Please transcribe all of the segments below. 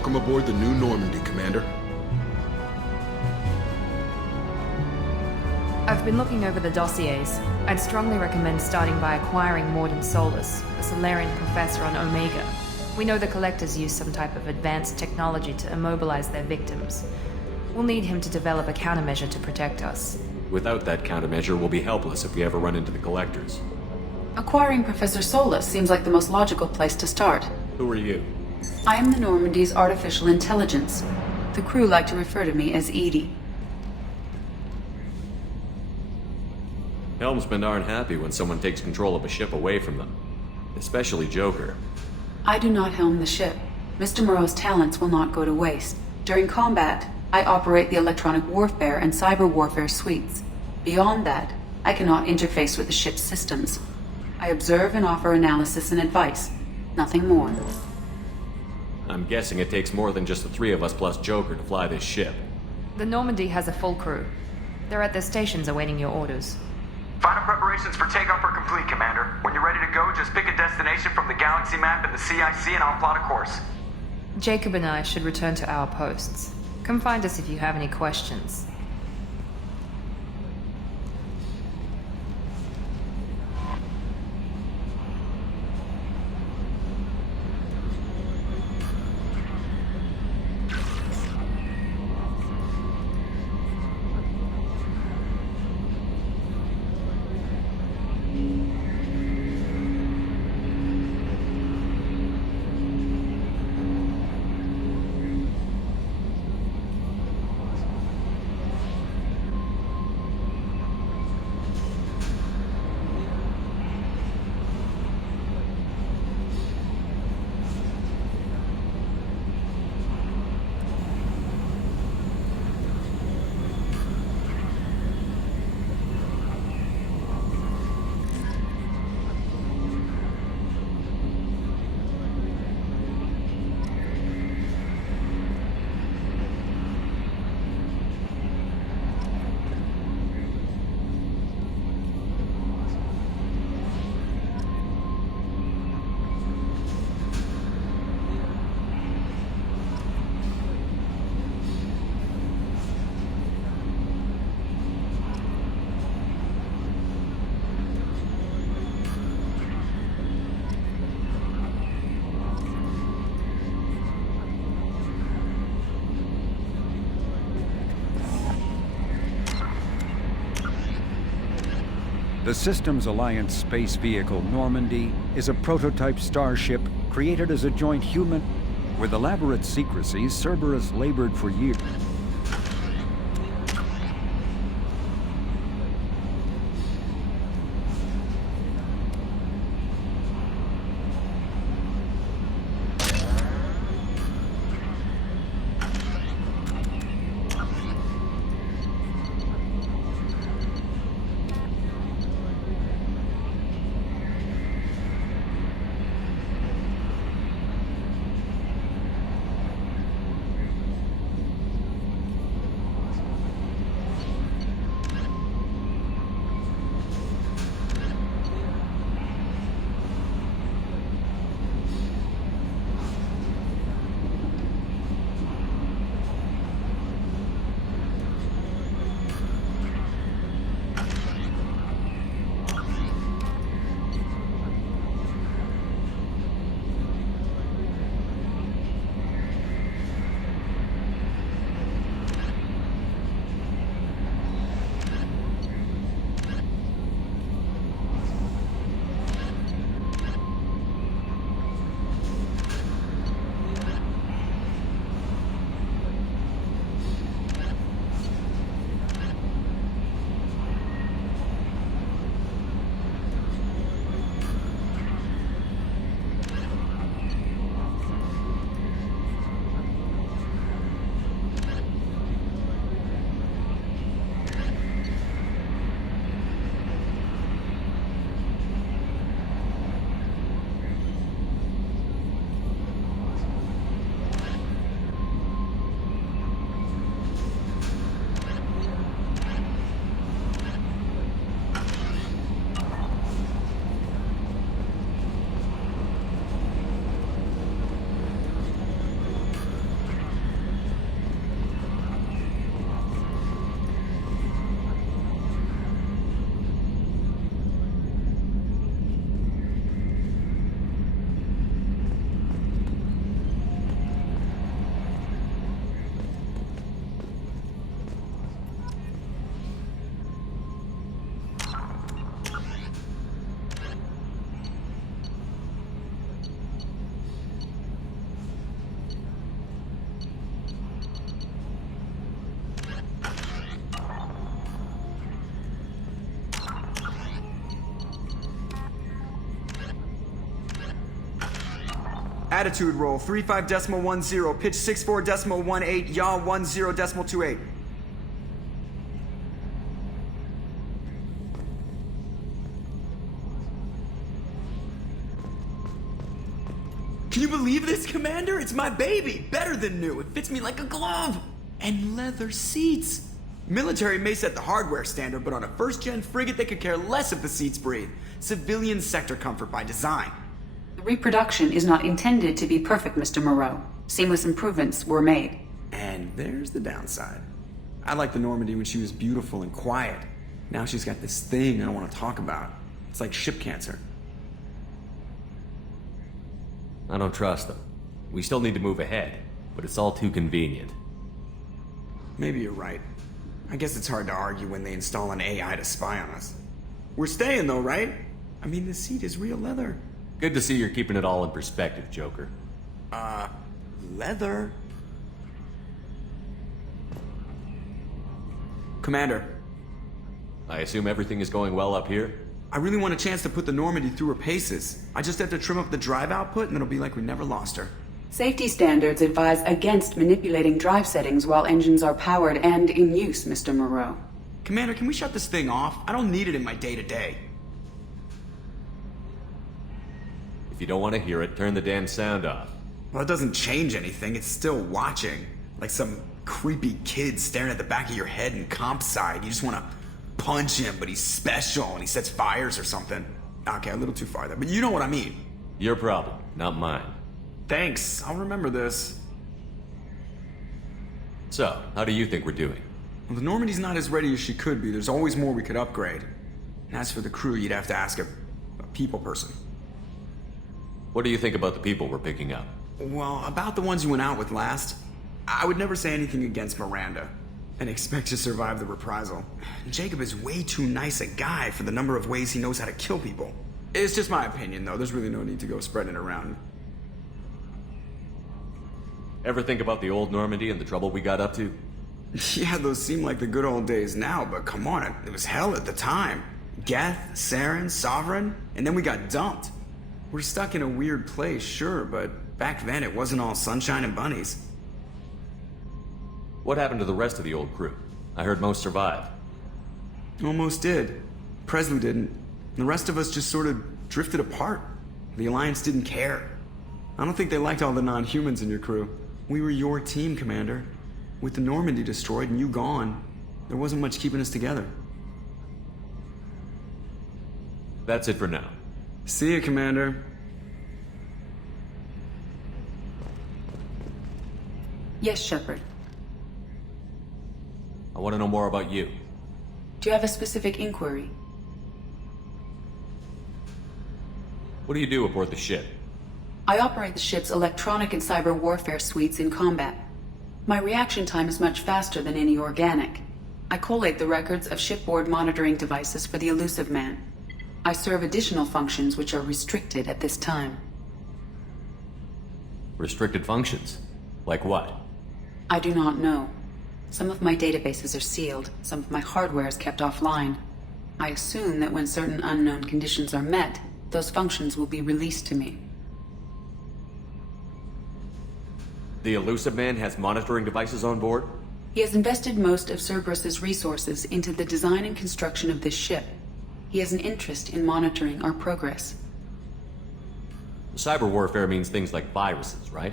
Welcome aboard the new Normandy, Commander. I've been looking over the dossiers. I'd strongly recommend starting by acquiring Morden Solus, a Solarian professor on Omega. We know the Collectors use some type of advanced technology to immobilize their victims. We'll need him to develop a countermeasure to protect us. Without that countermeasure, we'll be helpless if we ever run into the Collectors. Acquiring Professor Solus seems like the most logical place to start. Who are you? I am the Normandy's artificial intelligence. The crew like to refer to me as Edie. Helmsmen aren't happy when someone takes control of a ship away from them. Especially Joker. I do not helm the ship. Mr. Moreau's talents will not go to waste. During combat, I operate the electronic warfare and cyber warfare suites. Beyond that, I cannot interface with the ship's systems. I observe and offer analysis and advice. Nothing more. I'm guessing it takes more than just the three of us plus Joker to fly this ship. The Normandy has a full crew. They're at their stations awaiting your orders. Final preparations for takeoff are complete, Commander. When you're ready to go, just pick a destination from the galaxy map and the CIC and I'll plot a course. Jacob and I should return to our posts. Come find us if you have any questions. The Systems Alliance space vehicle Normandy is a prototype starship created as a joint human. With elaborate secrecy, Cerberus labored for years. Attitude roll 35.10, pitch 64.18, yaw 10.28. Can you believe this, Commander? It's my baby! Better than new. It fits me like a glove! And leather seats. Military may set the hardware standard, but on a first-gen frigate, they could care less if the seats breathe. Civilian sector comfort by design. The reproduction is not intended to be perfect, Mr. Moreau. Seamless improvements were made. And there's the downside. I liked the Normandy when she was beautiful and quiet. Now she's got this thing I don't want to talk about. It's like ship cancer. I don't trust them. We still need to move ahead, but it's all too convenient. Maybe you're right. I guess it's hard to argue when they install an AI to spy on us. We're staying though, right? I mean, the seat is real leather. Good to see you're keeping it all in perspective, Joker. Leather? Commander. I assume everything is going well up here? I really want a chance to put the Normandy through her paces. I just have to trim up the drive output and it'll be like we never lost her. Safety standards advise against manipulating drive settings while engines are powered and in use, Mr. Moreau. Commander, can we shut this thing off? I don't need it in my day-to-day. If you don't want to hear it, turn the damn sound off. Well, it doesn't change anything. It's still watching. Like some creepy kid staring at the back of your head in comp side. You just want to punch him, but he's special and he sets fires or something. Okay, a little too far there, but you know what I mean. Your problem, not mine. Thanks, I'll remember this. So, how do you think we're doing? Well, the Normandy's not as ready as she could be. There's always more we could upgrade. And as for the crew, you'd have to ask a people person. What do you think about the people we're picking up? Well, about the ones you went out with last, I would never say anything against Miranda and expect to survive the reprisal. Jacob is way too nice a guy for the number of ways he knows how to kill people. It's just my opinion, though. There's really no need to go spreading it around. Ever think about the old Normandy and the trouble we got up to? Yeah, those seem like the good old days now, but come on, it was hell at the time. Geth, Saren, Sovereign, and then we got dumped. We're stuck in a weird place, sure, but back then it wasn't all sunshine and bunnies. What happened to the rest of the old crew? I heard most survived. Almost did. Presley didn't. The rest of us just sort of drifted apart. The Alliance didn't care. I don't think they liked all the non-humans in your crew. We were your team, Commander. With the Normandy destroyed and you gone, there wasn't much keeping us together. That's it for now. See you, Commander. Yes, Shepard. I want to know more about you. Do you have a specific inquiry? What do you do aboard the ship? I operate the ship's electronic and cyber warfare suites in combat. My reaction time is much faster than any organic. I collate the records of shipboard monitoring devices for the Elusive Man. I serve additional functions which are restricted at this time. Restricted functions? Like what? I do not know. Some of my databases are sealed, some of my hardware is kept offline. I assume that when certain unknown conditions are met, those functions will be released to me. The Elusive Man has monitoring devices on board? He has invested most of Cerberus's resources into the design and construction of this ship. He has an interest in monitoring our progress. Cyber warfare means things like viruses, right?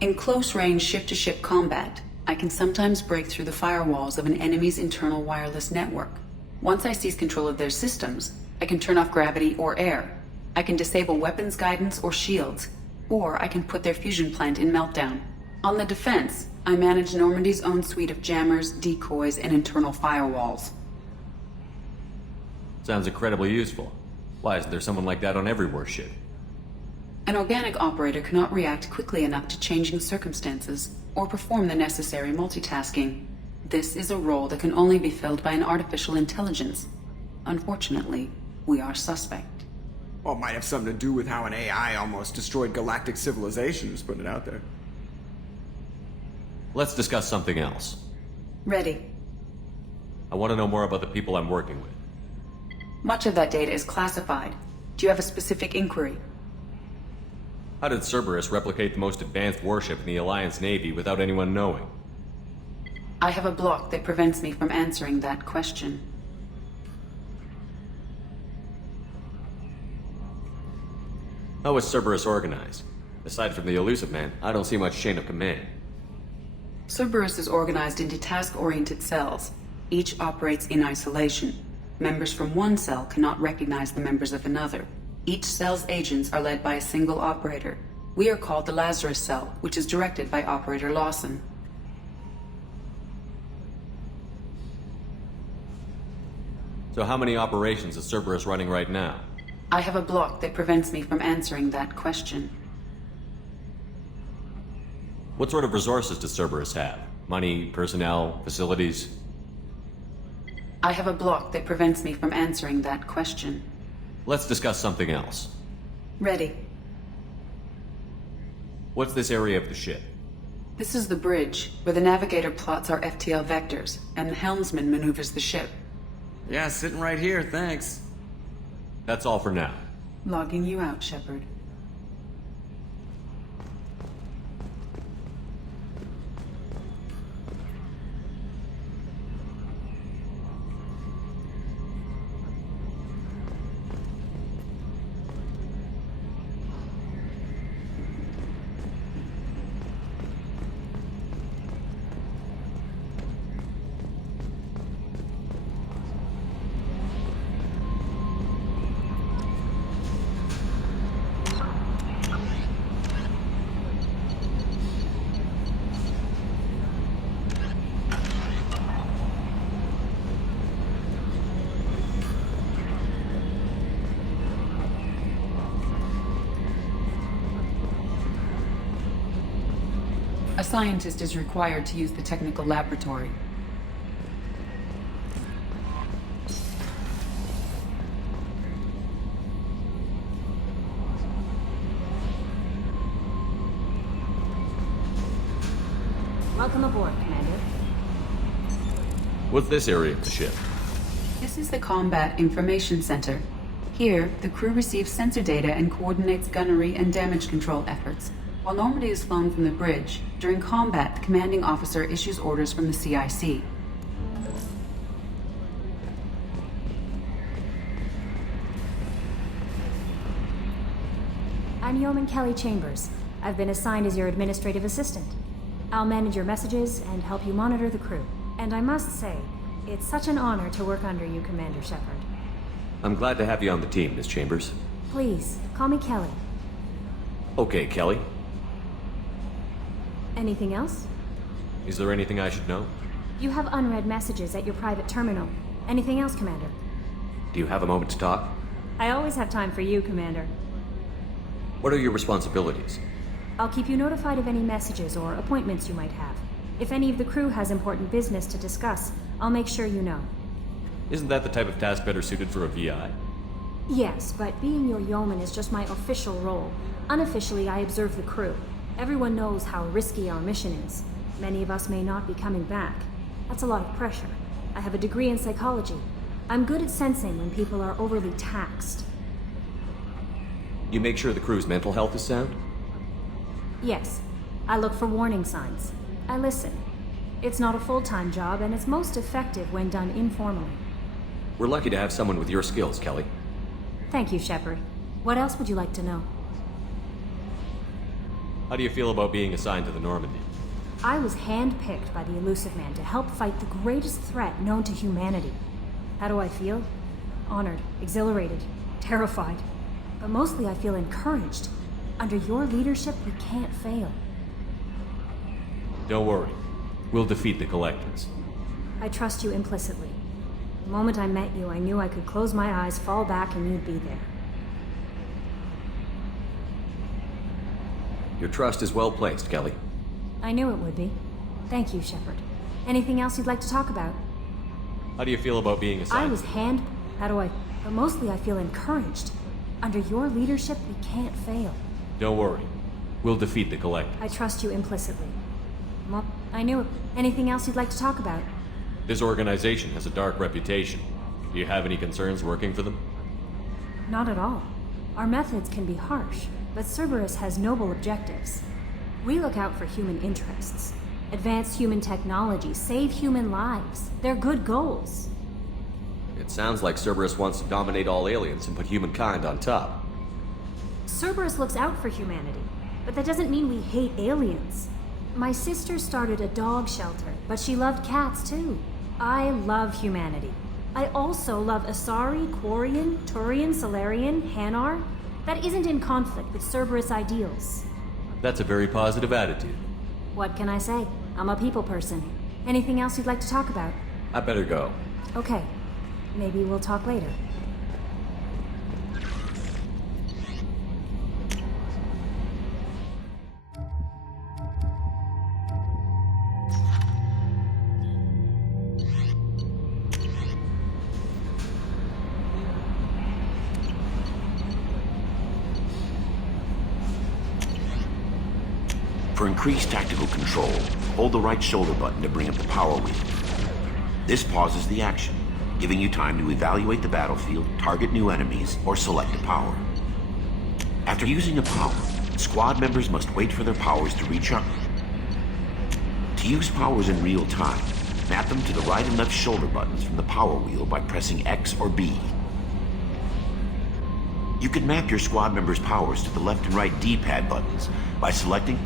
In close-range ship-to-ship combat, I can sometimes break through the firewalls of an enemy's internal wireless network. Once I seize control of their systems, I can turn off gravity or air. I can disable weapons guidance or shields, or I can put their fusion plant in meltdown. On the defense, I manage Normandy's own suite of jammers, decoys, and internal firewalls. Sounds incredibly useful. Why isn't there someone like that on every warship? An organic operator cannot react quickly enough to changing circumstances or perform the necessary multitasking. This is a role that can only be filled by an artificial intelligence. Unfortunately, we are suspect. Well, it might have something to do with how an AI almost destroyed galactic civilization, just putting it out there. Let's discuss something else. Ready. I want to know more about the people I'm working with. Much of that data is classified. Do you have a specific inquiry? How did Cerberus replicate the most advanced warship in the Alliance Navy without anyone knowing? I have a block that prevents me from answering that question. How is Cerberus organized? Aside from the Elusive Man, I don't see much chain of command. Cerberus is organized into task-oriented cells. Each operates in isolation. Members from one cell cannot recognize the members of another. Each cell's agents are led by a single operator. We are called the Lazarus Cell, which is directed by Operator Lawson. So how many operations is Cerberus running right now? I have a block that prevents me from answering that question. What sort of resources does Cerberus have? Money, personnel, facilities? I have a block that prevents me from answering that question. Let's discuss something else. Ready. What's this area of the ship? This is the bridge, where the navigator plots our FTL vectors, and the helmsman maneuvers the ship. Yeah, sitting right here, thanks. That's all for now. Logging you out, Shepard. A scientist is required to use the technical laboratory. Welcome aboard, Commander. What's this area of the ship? This is the Combat Information Center. Here, the crew receives sensor data and coordinates gunnery and damage control efforts. While Normandy is flown from the bridge, during combat, the commanding officer issues orders from the CIC. I'm Yeoman Kelly Chambers. I've been assigned as your administrative assistant. I'll manage your messages and help you monitor the crew. And I must say, it's such an honor to work under you, Commander Shepard. I'm glad to have you on the team, Miss Chambers. Please, call me Kelly. Okay, Kelly. Anything else? Is there anything I should know? You have unread messages at your private terminal. Anything else, Commander? Do you have a moment to talk? I always have time for you, Commander. What are your responsibilities? I'll keep you notified of any messages or appointments you might have. If any of the crew has important business to discuss, I'll make sure you know. Isn't that the type of task better suited for a VI? Yes, but being your yeoman is just my official role. Unofficially, I observe the crew. Everyone knows how risky our mission is. Many of us may not be coming back. That's a lot of pressure. I have a degree in psychology. I'm good at sensing when people are overly taxed. You make sure the crew's mental health is sound? Yes. I look for warning signs. I listen. It's not a full-time job, and it's most effective when done informally. We're lucky to have someone with your skills, Kelly. Thank you, Shepard. What else would you like to know? How do you feel about being assigned to the Normandie? I was handpicked by the Elusive Man to help fight the greatest threat known to humanity. How do I feel? Honored, exhilarated, terrified. But mostly I feel encouraged. Under your leadership, we can't fail. Don't worry. We'll defeat the Collectors. I trust you implicitly. The moment I met you, I knew I could close my eyes, fall back, and you'd be there. Your trust is well placed, Kelly. I knew it would be. Thank you, Shepard. Anything else you'd like to talk about? How do you feel about being assigned? I was but mostly I feel encouraged. Under your leadership, we can't fail. Don't worry. We'll defeat the Collectors. I trust you implicitly. I knew it. Anything else you'd like to talk about? This organization has a dark reputation. Do you have any concerns working for them? Not at all. Our methods can be harsh, but Cerberus has noble objectives. We look out for human interests. Advance human technology, save human lives. They're good goals. It sounds like Cerberus wants to dominate all aliens and put humankind on top. Cerberus looks out for humanity, but that doesn't mean we hate aliens. My sister started a dog shelter, but she loved cats too. I love humanity. I also love Asari, Quarian, Turian, Solarian, Hanar. That isn't in conflict with Cerberus ideals. That's a very positive attitude. What can I say? I'm a people person. Anything else you'd like to talk about? I better go. Okay. Maybe we'll talk later. For increased tactical control, hold the right shoulder button to bring up the power wheel. This pauses the action, giving you time to evaluate the battlefield, target new enemies, or select a power. After using a power, squad members must wait for their powers to recharge. To use powers in real time, map them to the right and left shoulder buttons from the power wheel by pressing X or B. You can map your squad members' powers to the left and right D-pad buttons by selecting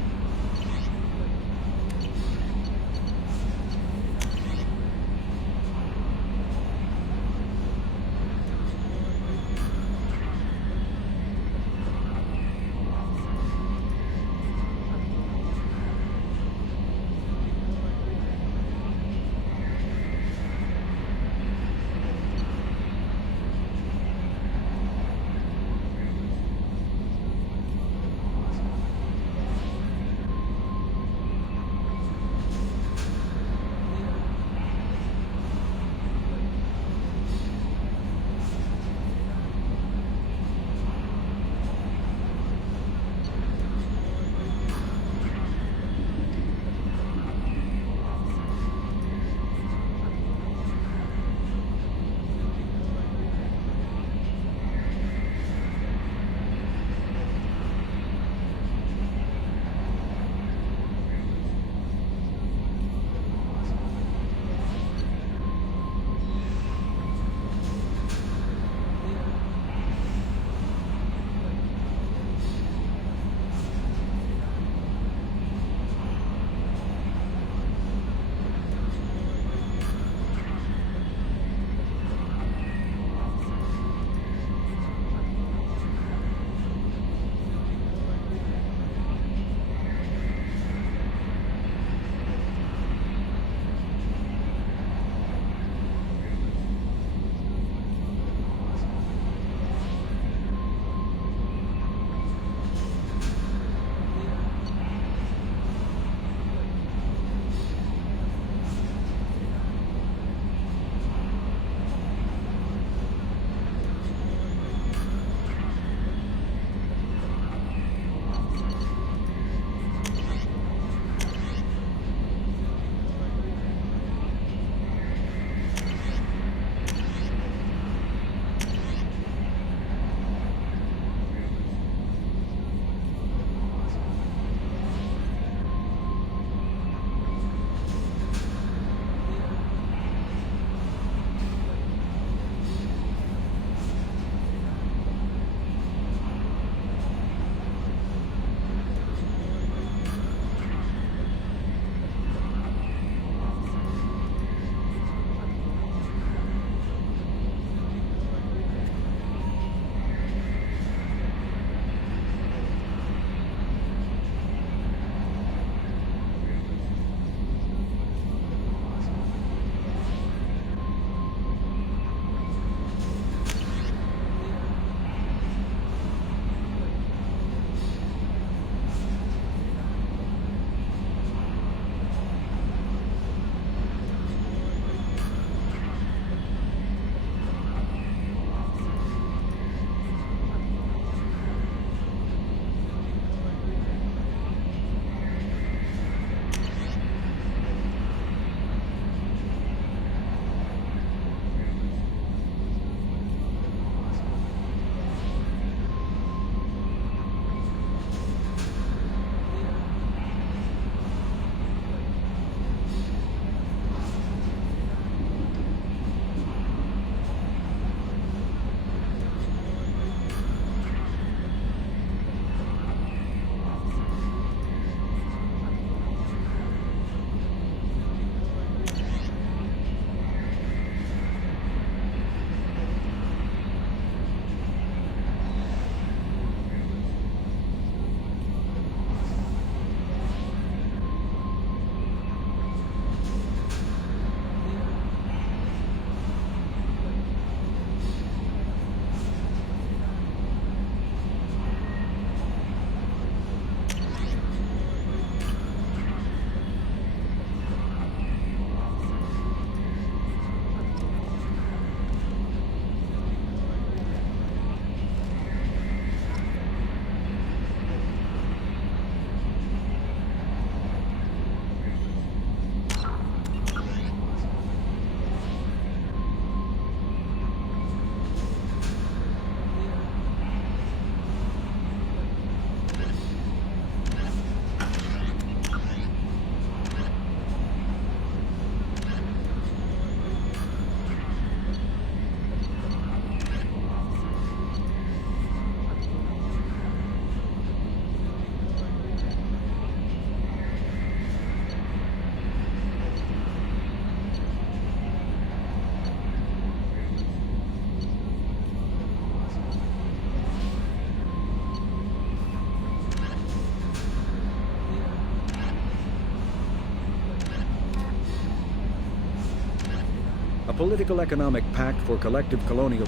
A political economic pact for collective colonial...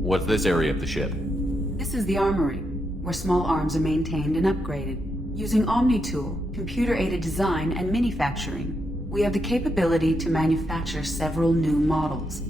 What's this area of the ship? This is the armory, where small arms are maintained and upgraded. Using Omni-Tool, computer-aided design, and manufacturing, we have the capability to manufacture several new models.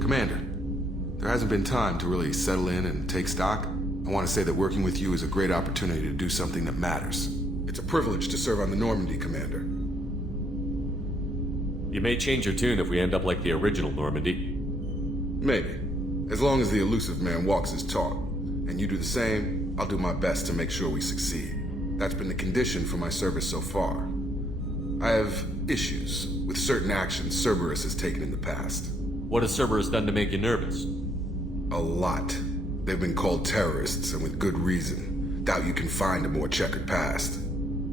Commander, there hasn't been time to really settle in and take stock. I want to say that working with you is a great opportunity to do something that matters. It's a privilege to serve on the Normandy, Commander. You may change your tune if we end up like the original Normandy. Maybe. As long as the elusive man walks his talk, and you do the same, I'll do my best to make sure we succeed. That's been the condition for my service so far. I have issues with certain actions Cerberus has taken in the past. What has Cerberus done to make you nervous? A lot. They've been called terrorists, and with good reason. Doubt you can find a more checkered past.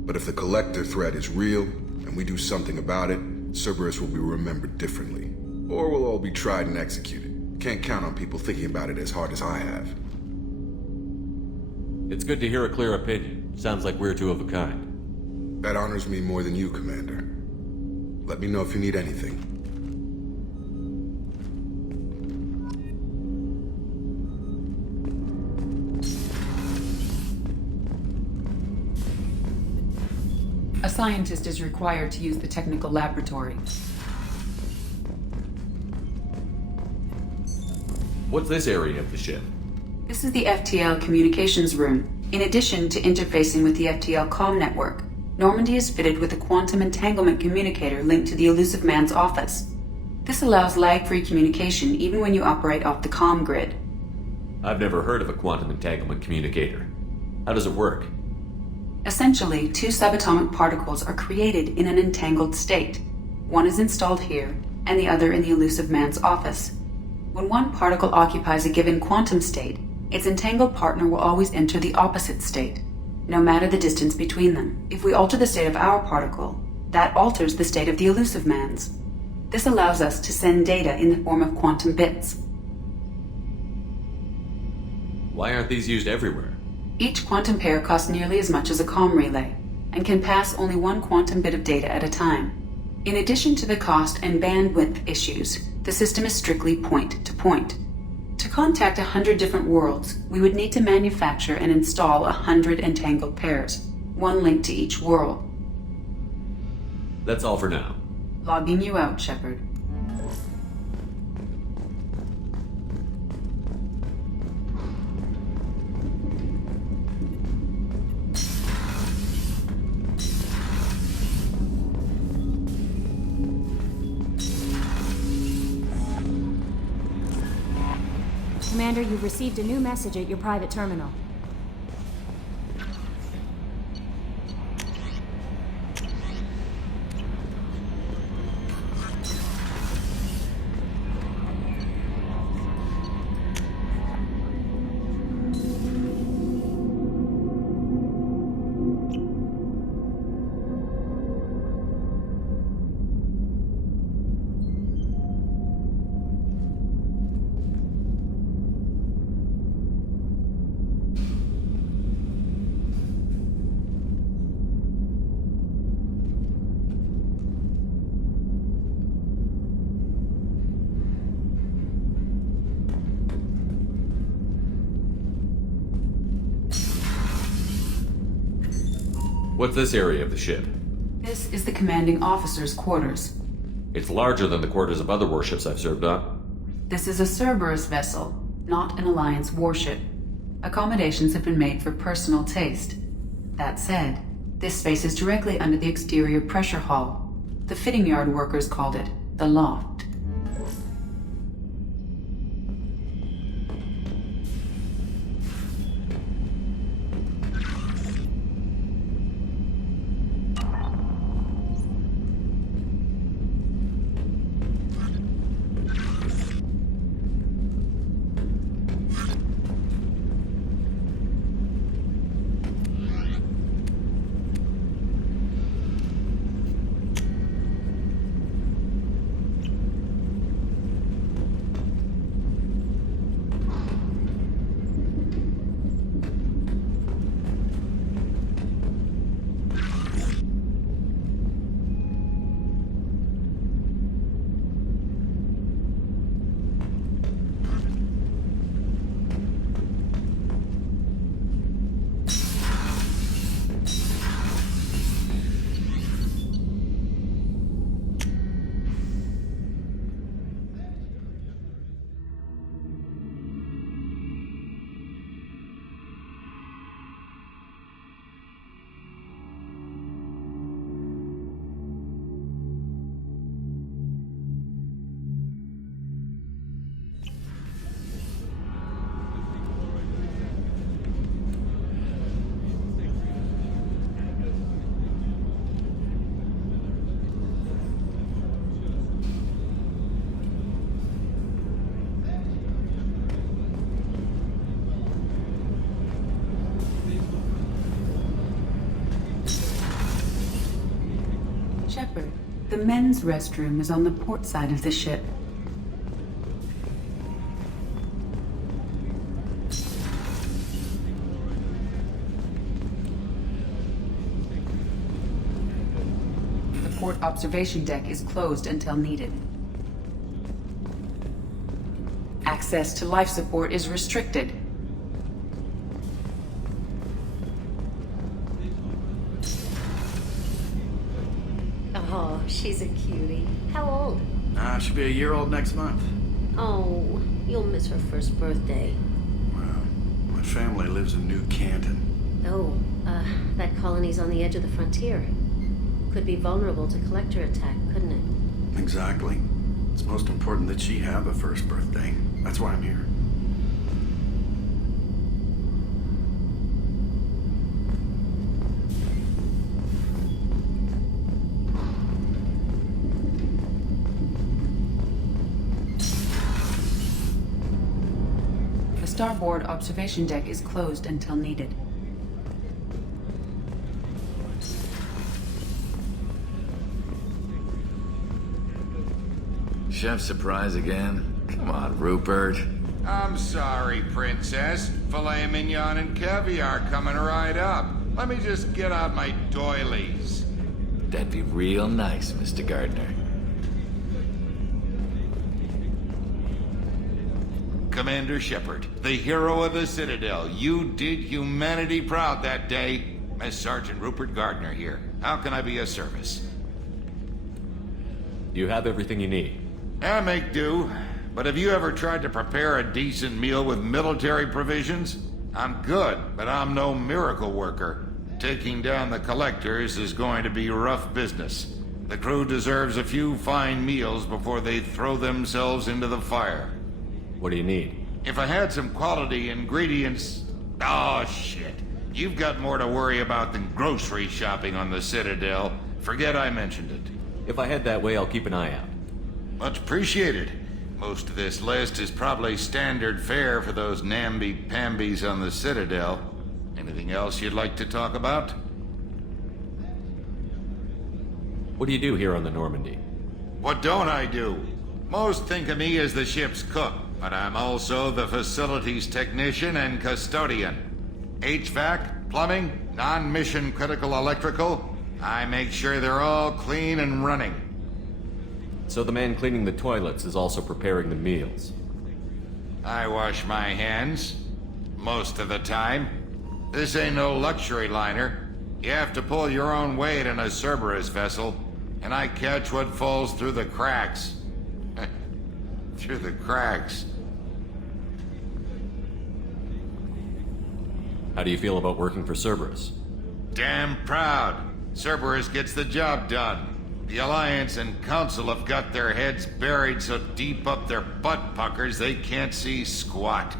But if the Collector threat is real, and we do something about it, Cerberus will be remembered differently. Or we'll all be tried and executed. Can't count on people thinking about it as hard as I have. It's good to hear a clear opinion. Sounds like we're two of a kind. That honors me more than you, Commander. Let me know if you need anything. A scientist is required to use the technical laboratory. What's this area of the ship? This is the FTL communications room. In addition to interfacing with the FTL comm network, Normandy is fitted with a quantum entanglement communicator linked to the elusive man's office. This allows lag-free communication even when you operate off the comm grid. I've never heard of a quantum entanglement communicator. How does it work? Essentially, two subatomic particles are created in an entangled state. One is installed here, and the other in the elusive man's office. When one particle occupies a given quantum state, its entangled partner will always enter the opposite state, no matter the distance between them. If we alter the state of our particle, that alters the state of the elusive man's. This allows us to send data in the form of quantum bits. Why aren't these used everywhere? Each quantum pair costs nearly as much as a comm relay, and can pass only one quantum bit of data at a time. In addition to the cost and bandwidth issues, the system is strictly point-to-point. To contact 100 different worlds, we would need to manufacture and install 100 entangled pairs, one link to each world. That's all for now. Logging you out, Shepard. Commander, you've received a new message at your private terminal. What's this area of the ship? This This is the commanding officer's quarters. It's larger than the quarters of other warships I've served on. This is a Cerberus vessel, not an Alliance warship. Accommodations have been made for personal taste. That said, this space is directly under the exterior pressure hull. The fitting yard workers called it the loft. Shepard, the men's restroom is on the port side of the ship. The port observation deck is closed until needed. Access to life support is restricted. Oh, she's a cutie. How old? She'll be a year old next month. Oh, you'll miss her first birthday. Well, my family lives in New Canton. Oh, that colony's on the edge of the frontier. Could be vulnerable to collector attack, couldn't it? Exactly. It's most important that she have a first birthday. That's why I'm here. The starboard observation deck is closed until needed. Chef surprise again? Come on, Rupert. I'm sorry, Princess. Filet mignon and caviar coming right up. Let me just get out my doilies. That'd be real nice, Mr. Gardner. Commander Shepard, the hero of the Citadel. You did humanity proud that day. As Sergeant Rupert Gardner here. How can I be of service? You have everything you need. I make do. But have you ever tried to prepare a decent meal with military provisions? I'm good, but I'm no miracle worker. Taking down the collectors is going to be rough business. The crew deserves a few fine meals before they throw themselves into the fire. What do you need? If I had some quality ingredients... Oh, shit. You've got more to worry about than grocery shopping on the Citadel. Forget I mentioned it. If I head that way, I'll keep an eye out. Much appreciated. Most of this list is probably standard fare for those namby-pambies on the Citadel. Anything else you'd like to talk about? What do you do here on the Normandy? What don't I do? Most think of me as the ship's cook, but I'm also the facilities technician and custodian. HVAC, plumbing, non-mission critical electrical. I make sure they're all clean and running. So the man cleaning the toilets is also preparing the meals. I wash my hands. Most of the time. This ain't no luxury liner. You have to pull your own weight in a Cerberus vessel, and I catch what falls through the cracks. Through the cracks. How do you feel about working for Cerberus? Damn proud. Cerberus gets the job done. The Alliance and Council have got their heads buried so deep up their butt puckers they can't see squat.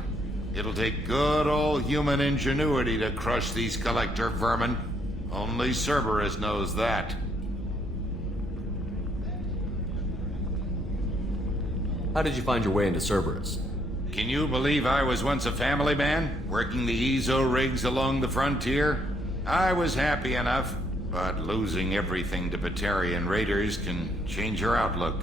It'll take good old human ingenuity to crush these collector vermin. Only Cerberus knows that. How did you find your way into Cerberus? Can you believe I was once a family man, working the EZO rigs along the frontier? I was happy enough. But losing everything to Batarian raiders can change your outlook.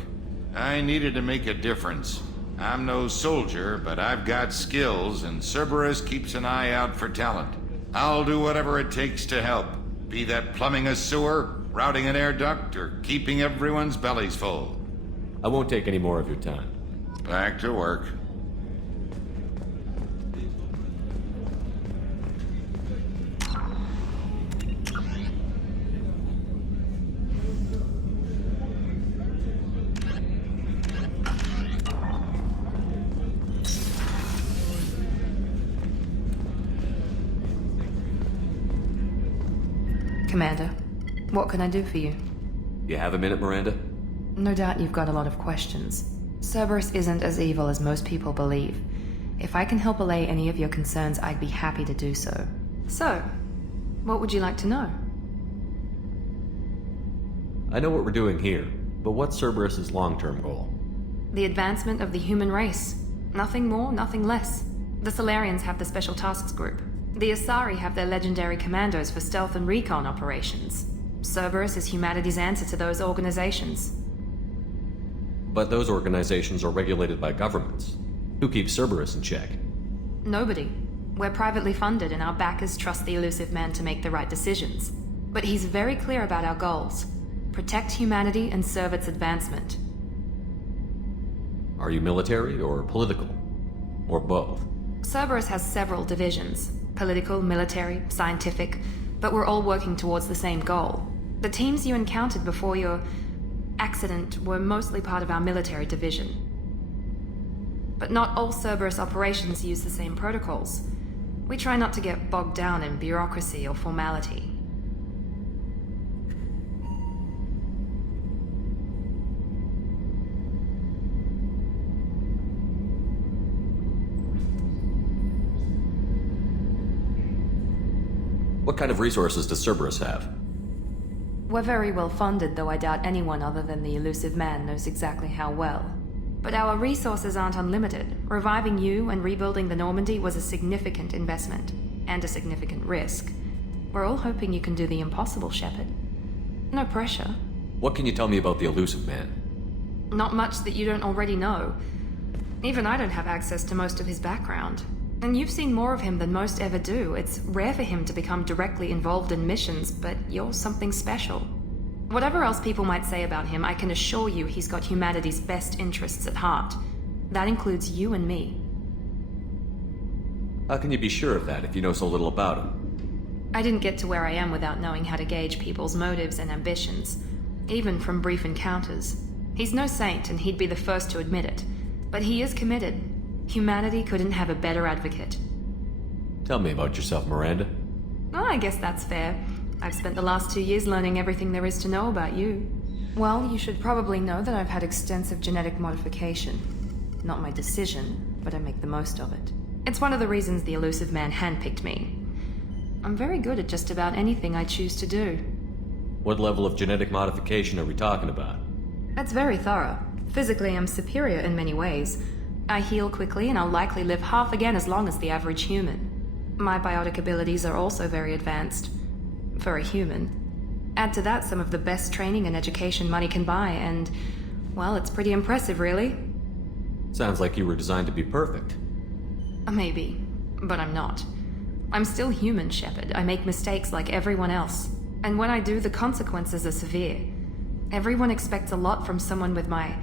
I needed to make a difference. I'm no soldier, but I've got skills, and Cerberus keeps an eye out for talent. I'll do whatever it takes to help. Be that plumbing a sewer, routing an air duct, or keeping everyone's bellies full. I won't take any more of your time. Back to work. Commander, what can I do for you? You have a minute, Miranda? No doubt you've got a lot of questions. Cerberus isn't as evil as most people believe. If I can help allay any of your concerns, I'd be happy to do so. So, what would you like to know? I know what we're doing here, but what's Cerberus's long-term goal? The advancement of the human race. Nothing more, nothing less. The Solarians have the Special Tasks Group. The Asari have their legendary commandos for stealth and recon operations. Cerberus is humanity's answer to those organizations. But those organizations are regulated by governments. Who keeps Cerberus in check? Nobody. We're privately funded and our backers trust the elusive man to make the right decisions. But he's very clear about our goals. Protect humanity and serve its advancement. Are you military or political? Or both? Cerberus has several divisions. Political, military, scientific, but we're all working towards the same goal. The teams you encountered before your accident were mostly part of our military division. But not all Cerberus operations use the same protocols. We try not to get bogged down in bureaucracy or formality. What kind of resources does Cerberus have? We're very well funded, though I doubt anyone other than the elusive man knows exactly how well. But our resources aren't unlimited. Reviving you and rebuilding the Normandy was a significant investment, and a significant risk. We're all hoping you can do the impossible, Shepard. No pressure. What can you tell me about the elusive man? Not much that you don't already know. Even I don't have access to most of his background. And you've seen more of him than most ever do. It's rare for him to become directly involved in missions, but you're something special. Whatever else people might say about him, I can assure you he's got humanity's best interests at heart. That includes you and me. How can you be sure of that if you know so little about him? I didn't get to where I am without knowing how to gauge people's motives and ambitions, even from brief encounters. He's no saint, and he'd be the first to admit it. But he is committed. Humanity couldn't have a better advocate. Tell me about yourself, Miranda. Oh, I guess that's fair. I've spent the last 2 years learning everything there is to know about you. Well, you should probably know that I've had extensive genetic modification. Not my decision, but I make the most of it. It's one of the reasons the elusive man handpicked me. I'm very good at just about anything I choose to do. What level of genetic modification are we talking about? That's very thorough. Physically, I'm superior in many ways. I heal quickly, and I'll likely live half again as long as the average human. My biotic abilities are also very advanced. For a human. Add to that some of the best training and education money can buy, and, well, it's pretty impressive, really. Sounds like you were designed to be perfect. Maybe, but I'm not. I'm still human, Shepard. I make mistakes like everyone else. And when I do, the consequences are severe. Everyone expects a lot from someone with my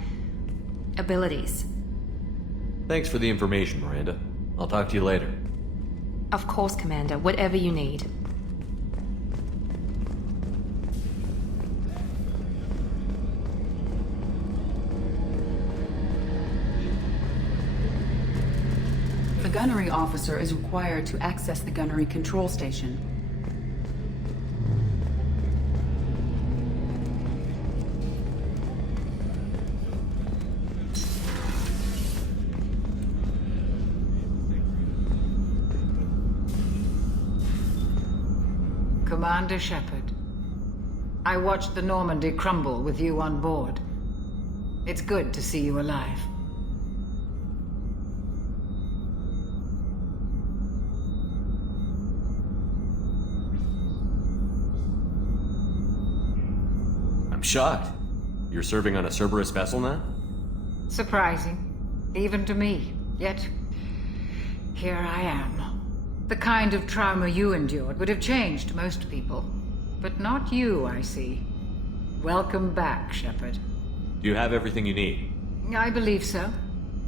abilities. Thanks for the information, Miranda. I'll talk to you later. Of course, Commander. Whatever you need. A gunnery officer is required to access the gunnery control station. Commander Shepard, I watched the Normandy crumble with you on board. It's good to see you alive. I'm shocked. You're serving on a Cerberus vessel now? Surprising, even to me. Yet, here I am. The kind of trauma you endured would have changed most people. But not you, I see. Welcome back, Shepard. Do you have everything you need? I believe so.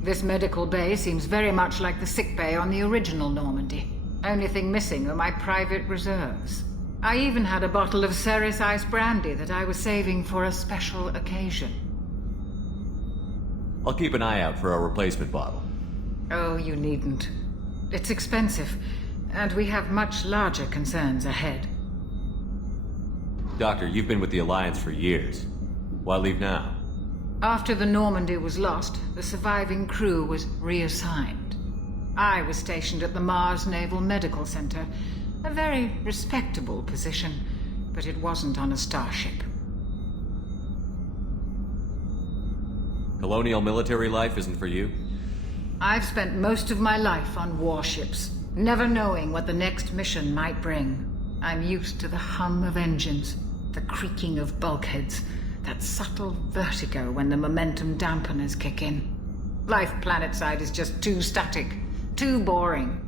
This medical bay seems very much like the sick bay on the original Normandy. Only thing missing are my private reserves. I even had a bottle of Ceres Ice brandy that I was saving for a special occasion. I'll keep an eye out for a replacement bottle. Oh, you needn't. It's expensive, and we have much larger concerns ahead. Doctor, you've been with the Alliance for years. Why leave now? After the Normandy was lost, the surviving crew was reassigned. I was stationed at the Mars Naval Medical Center, a very respectable position, but it wasn't on a starship. Colonial military life isn't for you? I've spent most of my life on warships, never knowing what the next mission might bring. I'm used to the hum of engines, the creaking of bulkheads, that subtle vertigo when the momentum dampeners kick in. Life planetside is just too static, too boring.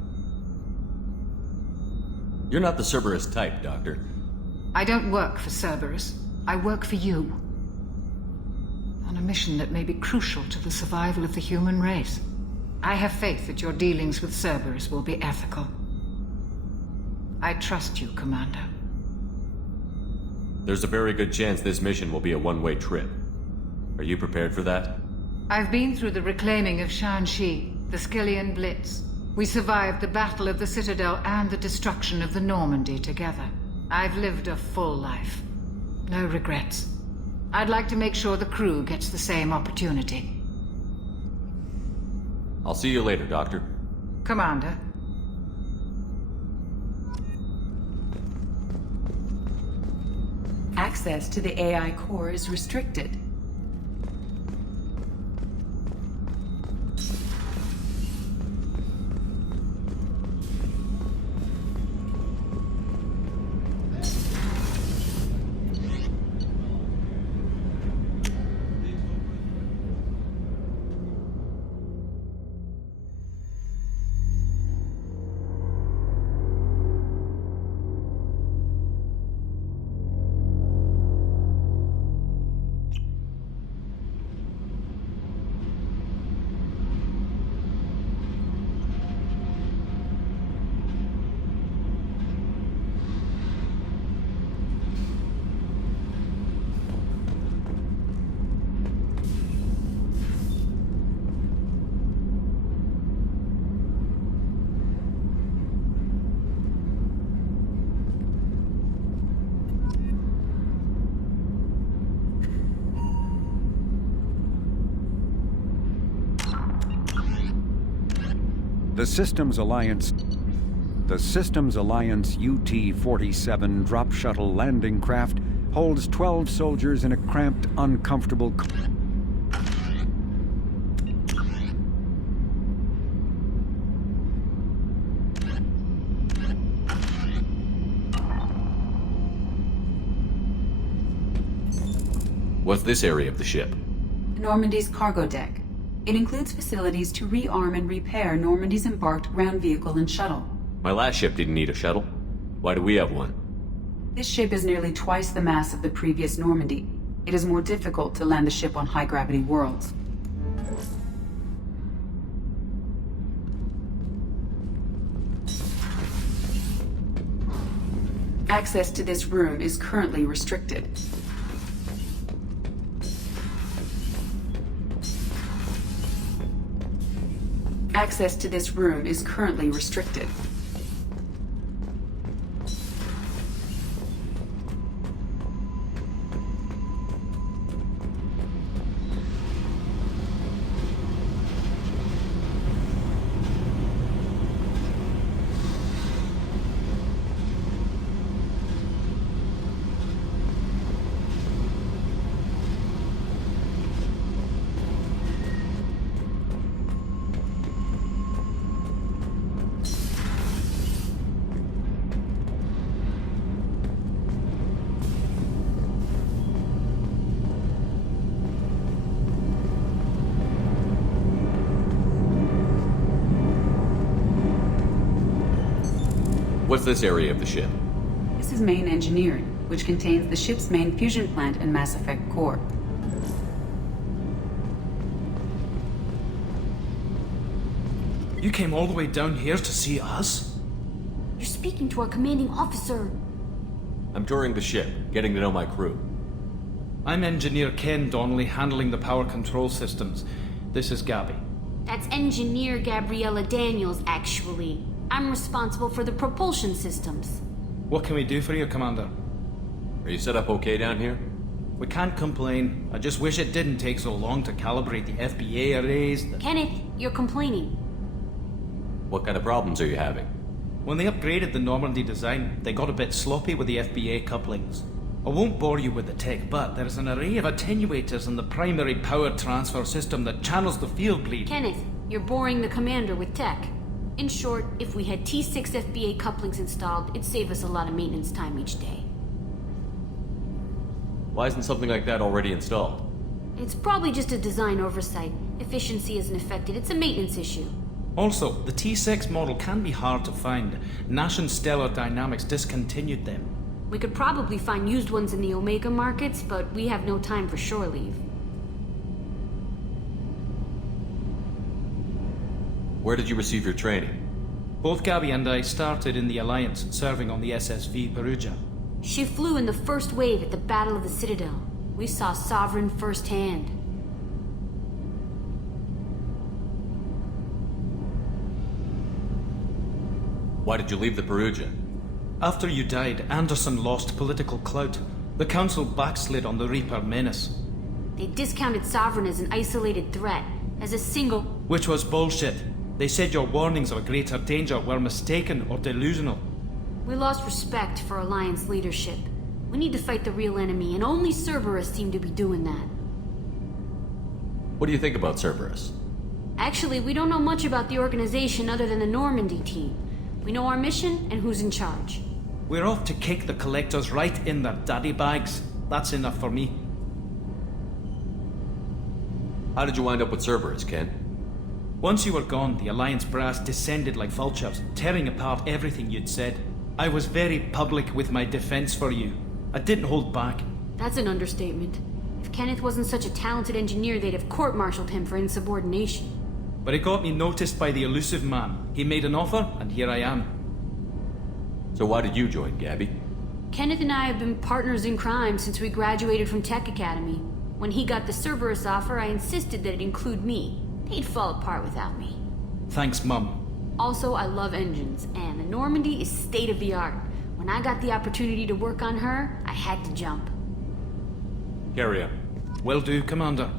You're not the Cerberus type, Doctor. I don't work for Cerberus. I work for you. On a mission that may be crucial to the survival of the human race. I have faith that your dealings with Cerberus will be ethical. I trust you, Commander. There's a very good chance this mission will be a one-way trip. Are you prepared for that? I've been through the reclaiming of Shanxi, the Skillian Blitz. We survived the Battle of the Citadel and the destruction of the Normandy together. I've lived a full life. No regrets. I'd like to make sure the crew gets the same opportunity. I'll see you later, Doctor. Commander. Access to the AI core is restricted. The Systems Alliance UT-47 drop shuttle landing craft holds 12 soldiers in a cramped, uncomfortable... What's this area of the ship? Normandy's cargo deck. It includes facilities to rearm and repair Normandy's embarked ground vehicle and shuttle. My last ship didn't need a shuttle. Why do we have one? This ship is nearly twice the mass of the previous Normandy. It is more difficult to land the ship on high-gravity worlds. Access to this room is currently restricted. Access to this room is currently restricted. What's this area of the ship? This is main engineering, which contains the ship's main fusion plant and Mass Effect core. You came all the way down here to see us? You're speaking to our commanding officer. I'm touring the ship, getting to know my crew. I'm Engineer Ken Donnelly, handling the power control systems. This is Gabby. That's Engineer Gabriella Daniels, actually. I'm responsible for the propulsion systems. What can we do for you, Commander? Are you set up okay down here? We can't complain. I just wish it didn't take so long to calibrate the FBA arrays. Kenneth, you're complaining. What kind of problems are you having? When they upgraded the Normandy design, they got a bit sloppy with the FBA couplings. I won't bore you with the tech, but there's an array of attenuators in the primary power transfer system that channels the field bleed. Kenneth, you're boring the commander with tech. In short, if we had T6 FBA couplings installed, it'd save us a lot of maintenance time each day. Why isn't something like that already installed? It's probably just a design oversight. Efficiency isn't affected, it's a maintenance issue. Also, the T6 model can be hard to find. Nash and Stellar Dynamics discontinued them. We could probably find used ones in the Omega markets, but we have no time for shore leave. Where did you receive your training? Both Gabby and I started in the Alliance, serving on the SSV Perugia. She flew in the first wave at the Battle of the Citadel. We saw Sovereign firsthand. Why did you leave the Perugia? After you died, Anderson lost political clout. The Council backslid on the Reaper menace. They discounted Sovereign as an isolated threat, as a single... Which was bullshit. They said your warnings of a greater danger were mistaken or delusional. We lost respect for Alliance leadership. We need to fight the real enemy, and only Cerberus seem to be doing that. What do you think about Cerberus? Actually, we don't know much about the organization other than the Normandy team. We know our mission and who's in charge. We're off to kick the Collectors right in their daddy bags. That's enough for me. How did you wind up with Cerberus, Ken? Once you were gone, the Alliance brass descended like vultures, tearing apart everything you'd said. I was very public with my defense for you. I didn't hold back. That's an understatement. If Kenneth wasn't such a talented engineer, they'd have court-martialed him for insubordination. But it got me noticed by the elusive man. He made an offer, and here I am. So why did you join, Gabby? Kenneth and I have been partners in crime since we graduated from Tech Academy. When he got the Cerberus offer, I insisted that it include me. He'd fall apart without me. Thanks, Mum. Also, I love engines, and the Normandy is state-of-the-art. When I got the opportunity to work on her, I had to jump. Carry on. Will do, Commander.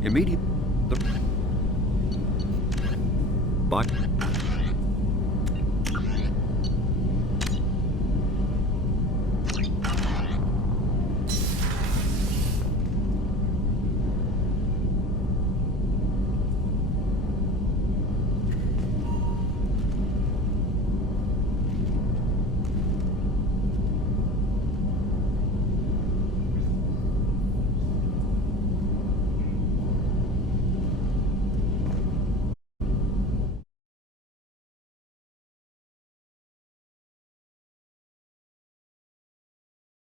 Immediate. But